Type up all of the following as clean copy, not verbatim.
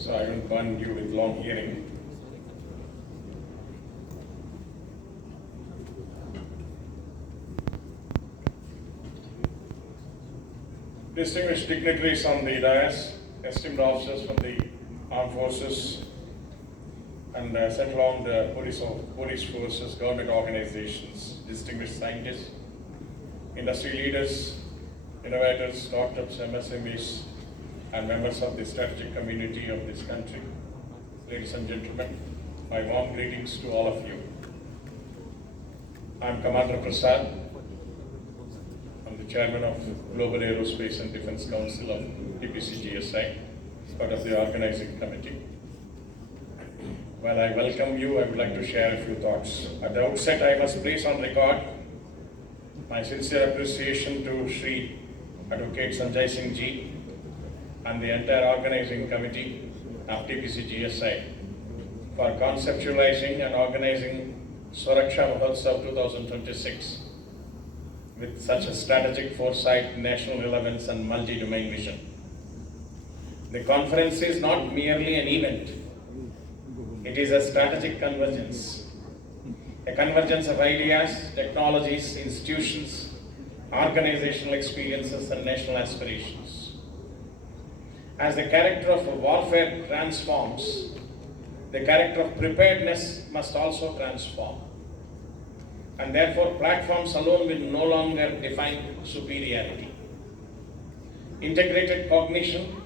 so I won't burn you with long hearing. Distinguished dignitaries on the dais, esteemed officers from the armed forces and Central Armed Police Forces, government organizations, distinguished scientists, industry leaders, innovators, startups, MSMEs, and members of the strategic community of this country. Ladies and gentlemen, my warm greetings to all of you. I'm Cdr Prasad. I'm the chairman of Global Aerospace and Defense Council of TPCGSI, part of the organizing committee. While I welcome you, I would like to share a few thoughts. At the outset, I must place on record my sincere appreciation to Shri Advocate Sanjay Singh Ji and the entire organizing committee of TPCGSI for conceptualizing and organizing Suraksha Mahotsav 2026 with such a strategic foresight, national relevance and multi-domain vision. The conference is not merely an event, it is a strategic convergence. A convergence of ideas, technologies, institutions, organizational experiences and national aspirations. As the character of warfare transforms, the character of preparedness must also transform. And therefore, platforms alone will no longer define superiority. Integrated cognition,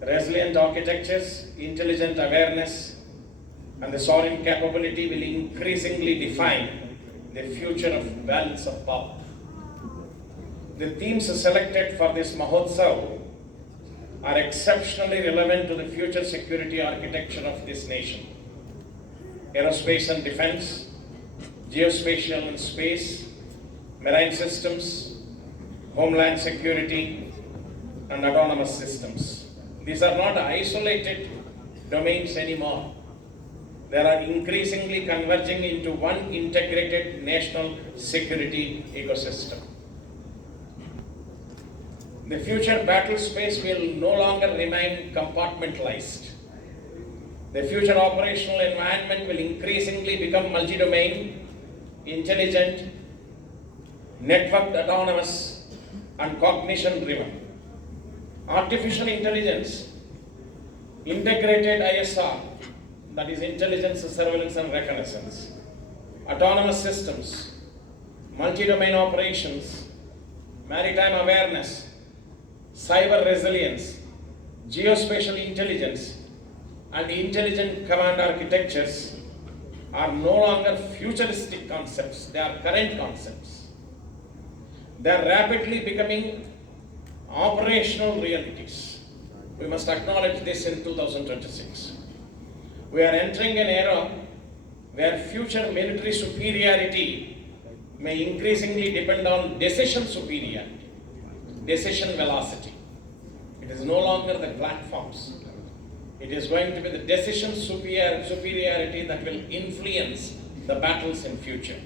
resilient architectures, intelligent awareness, and the soaring capability will increasingly define the future of balance of power. The themes selected for this Mahotsav are exceptionally relevant to the future security architecture of this nation. Aerospace and defense, geospatial and space, marine systems, homeland security, and autonomous systems. These are not isolated domains anymore. They are increasingly converging into one integrated national security ecosystem. The future battle space will no longer remain compartmentalized. The future operational environment will increasingly become multi-domain, intelligent, networked, autonomous, and cognition-driven. Artificial intelligence, integrated ISR, that is intelligence, surveillance, and reconnaissance, autonomous systems, multi-domain operations, maritime awareness, cyber resilience, geospatial intelligence, and intelligent command architectures are no longer futuristic concepts, they are current concepts. They are rapidly becoming operational realities. We must acknowledge this in 2026. We are entering an era where future military superiority may increasingly depend on decision superiority, decision velocity. It is no longer the platforms. It is going to be the decision superiority that will influence the battles in future.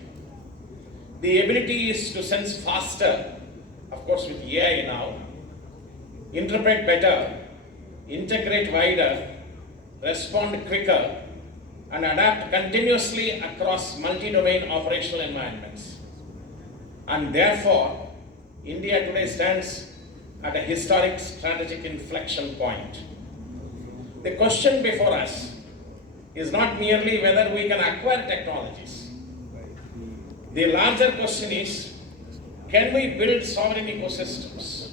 The ability is to sense faster, of course with AI now, interpret better, integrate wider, respond quicker, and adapt continuously across multi-domain operational environments. And therefore, India today stands at a historic strategic inflection point. The question before us is not merely whether we can acquire technologies. The larger question is, can we build sovereign ecosystems?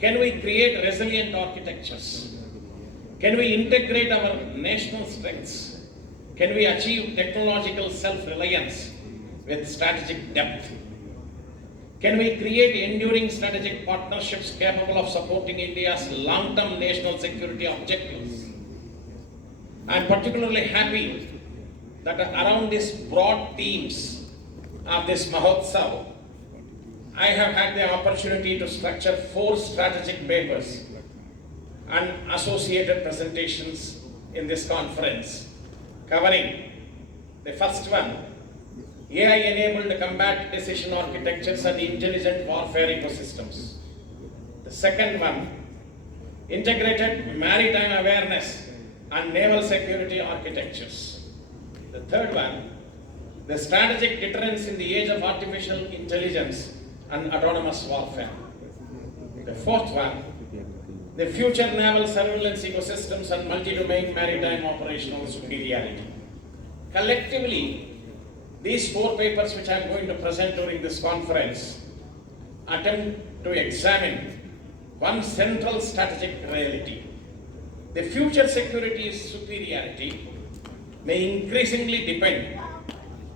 Can we create resilient architectures? Can we integrate our national strengths? Can we achieve technological self-reliance with strategic depth? Can we create enduring strategic partnerships capable of supporting India's long-term national security objectives? I am particularly happy that around these broad themes of this Mahotsav, I have had the opportunity to structure 4 strategic papers and associated presentations in this conference, covering the first one, AI-enabled combat decision architectures and intelligent warfare ecosystems. The second one, integrated maritime awareness and naval security architectures. The third one, the strategic deterrence in the age of artificial intelligence and autonomous warfare. The fourth one, the future naval surveillance ecosystems and multi-domain maritime operational superiority. Collectively, these four papers which I am going to present during this conference attempt to examine one central strategic reality. The future security superiority may increasingly depend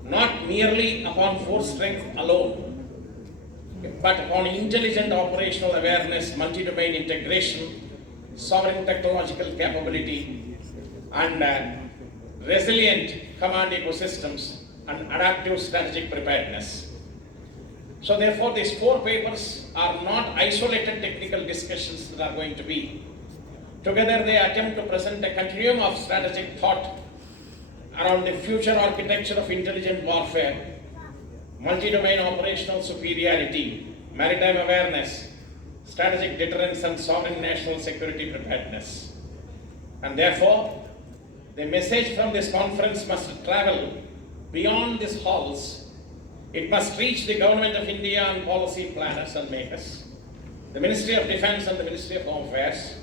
not merely upon force strength alone, but upon intelligent operational awareness, multi-domain integration, sovereign technological capability, and resilient command ecosystems and adaptive strategic preparedness. So therefore, these four papers are not isolated technical discussions that are going to be. Together they attempt to present a continuum of strategic thought around the future architecture of intelligent warfare, multi-domain operational superiority, maritime awareness, strategic deterrence and sovereign national security preparedness. And therefore, the message from this conference must travel beyond these halls. It must reach the Government of India and policy planners and makers, the Ministry of Defence and the Ministry of Home Affairs,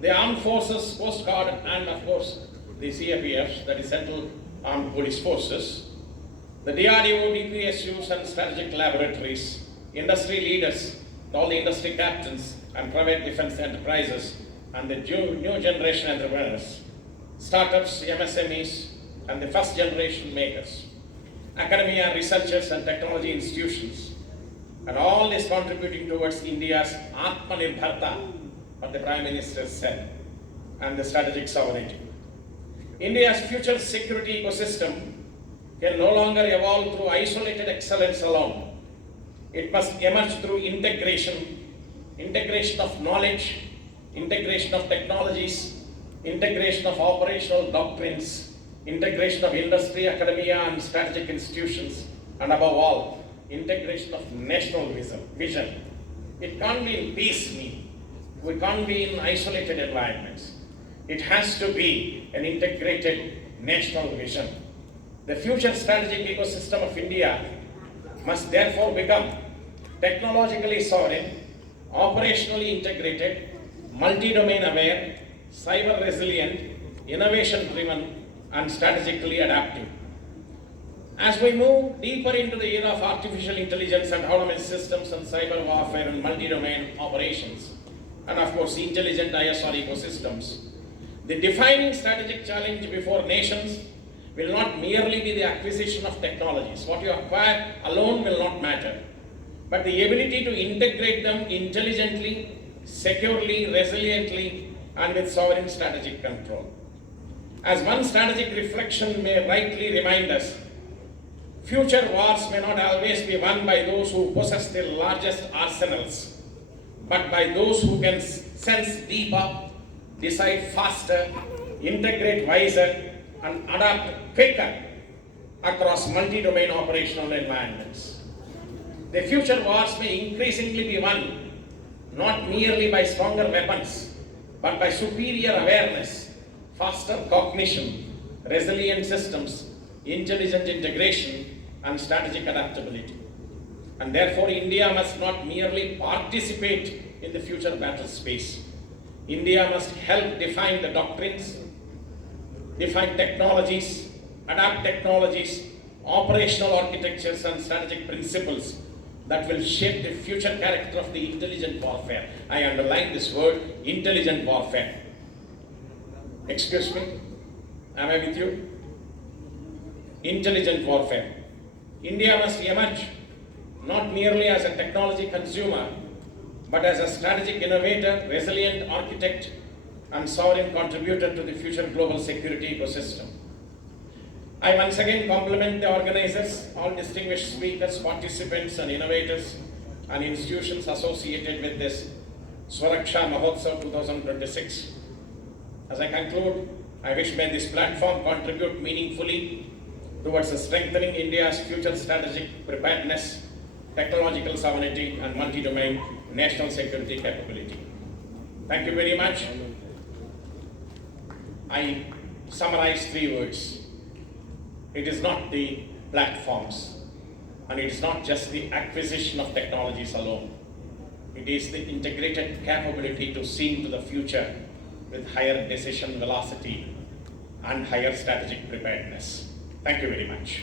the Armed Forces, Coast Guard, and of course the CAPF, that is Central Armed Police Forces, the DRDO, DPSUs and strategic laboratories, industry leaders, all the industry captains and private defence enterprises, and the new generation entrepreneurs, startups, MSMEs, and the first generation makers, academia, researchers and technology institutions, and all is contributing towards India's Atmanirbharta, what the Prime Minister said, and the strategic sovereignty. India's future security ecosystem can no longer evolve through isolated excellence alone. It must emerge through integration of knowledge, integration of technologies, integration of operational doctrines, integration of industry, academia and strategic institutions, and above all, integration of national vision. It can't be in piecemeal. We can't be in isolated environments. It has to be an integrated national vision. The future strategic ecosystem of India must therefore become technologically sovereign, operationally integrated, multi-domain aware, cyber resilient, innovation driven, and strategically adaptive. As we move deeper into the era of artificial intelligence and autonomous systems and cyber warfare and multi-domain operations, and of course intelligent ISR ecosystems, the defining strategic challenge before nations will not merely be the acquisition of technologies. What you acquire alone will not matter, but the ability to integrate them intelligently, securely, resiliently, and with sovereign strategic control. As one strategic reflection may rightly remind us, future wars may not always be won by those who possess the largest arsenals, but by those who can sense deeper, decide faster, integrate wiser, and adapt quicker across multi-domain operational environments. The future wars may increasingly be won not merely by stronger weapons, but by superior awareness, faster cognition, resilient systems, intelligent integration, and strategic adaptability. And therefore, India must not merely participate in the future battle space. India must help define the doctrines, define technologies, adapt technologies, operational architectures and strategic principles that will shape the future character of the intelligent warfare. I underline this word, intelligent warfare. Excuse me, am I with you? Intelligent warfare. India must emerge not merely as a technology consumer, but as a strategic innovator, resilient architect, and sovereign contributor to the future global security ecosystem. I once again compliment the organizers, all distinguished speakers, participants, and innovators, and institutions associated with this Swaraksha Mahotsav 2026. As I conclude, I wish may this platform contribute meaningfully towards strengthening India's future strategic preparedness, technological sovereignty, and multi-domain national security capability. Thank you very much. I summarize 3 words. It is not the platforms, and it is not just the acquisition of technologies alone. It is the integrated capability to see into the future with higher decision velocity and higher strategic preparedness. Thank you very much.